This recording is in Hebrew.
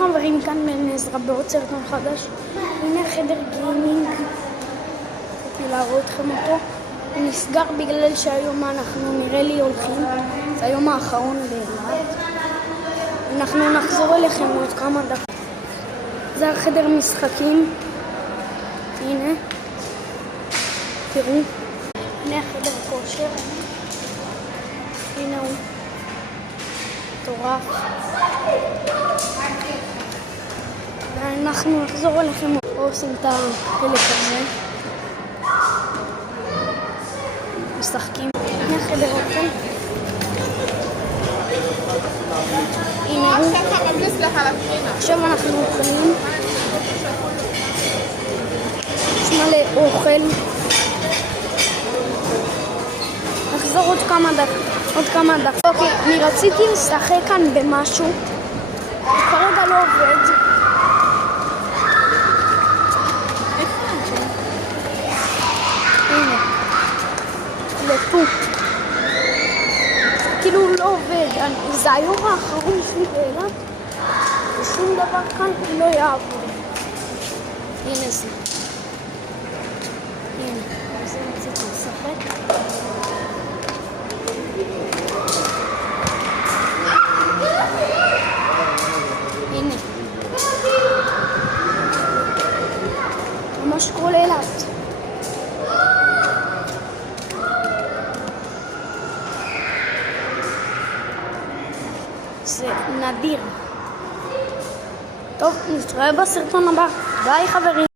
חברים, כאן בן עזרא בעוד סרטון חדש. הנה חדר גיימינג, רציתי להראות לכם אותו. הוא נסגר בגלל שהיום אנחנו נראה לי הולכים, זה היום האחרון באילת. אנחנו נחזור אליכם עוד כמה דקות. זה החדר משחקים, הנה, תראו, הנה החדר כושר, הנה הוא מטורף. ואנחנו נחזור אליכם עושים את החלק הזה, משחקים. הנה החדר אוכל, הנה הוא. עכשיו אנחנו אוכלים, יש מלא אוכל. נחזור עוד כמה דקות. אוקיי, אני רציתי לשחק כאן במשהו, הוא כרגע לא עובד. הנה, לפה. כאילו הוא לא עובד, זה היום האחרון שלי באילת, ושום דבר כאן לא יעבוד. הנה זה. הנה, אז אני רציתי לשחק. הנה. ממש כל אילת. זה נדיר. טוב, נתראה בסרטון הבא. ביי חברים.